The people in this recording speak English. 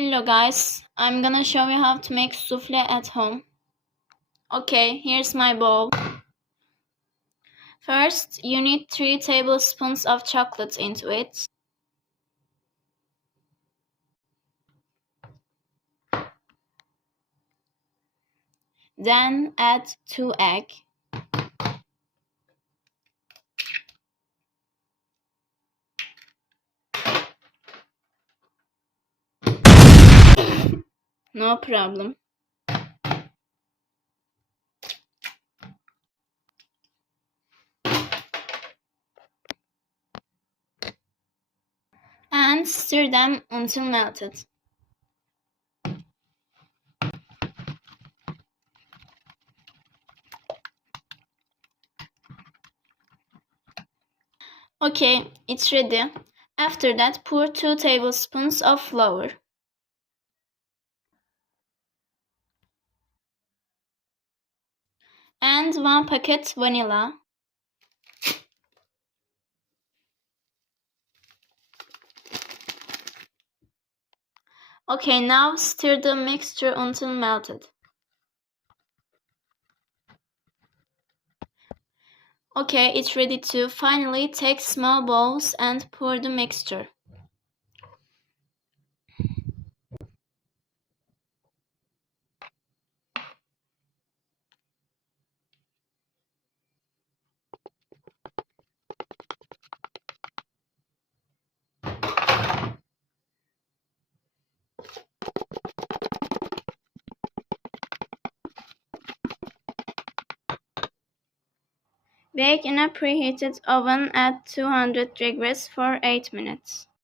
Hello guys, I'm gonna show you how to make souffle at home. Okay, here's my bowl. First, you need 3 tablespoons of chocolate into it. Then add 2 eggs. No problem. And stir them until melted. Okay, it's ready. After that, pour 2 tablespoons of flour. And 1 packet vanilla. Okay, now stir the mixture until melted. Okay, it's ready to finally take small bowls and pour the mixture. Bake in a preheated oven at 200 degrees for 8 minutes.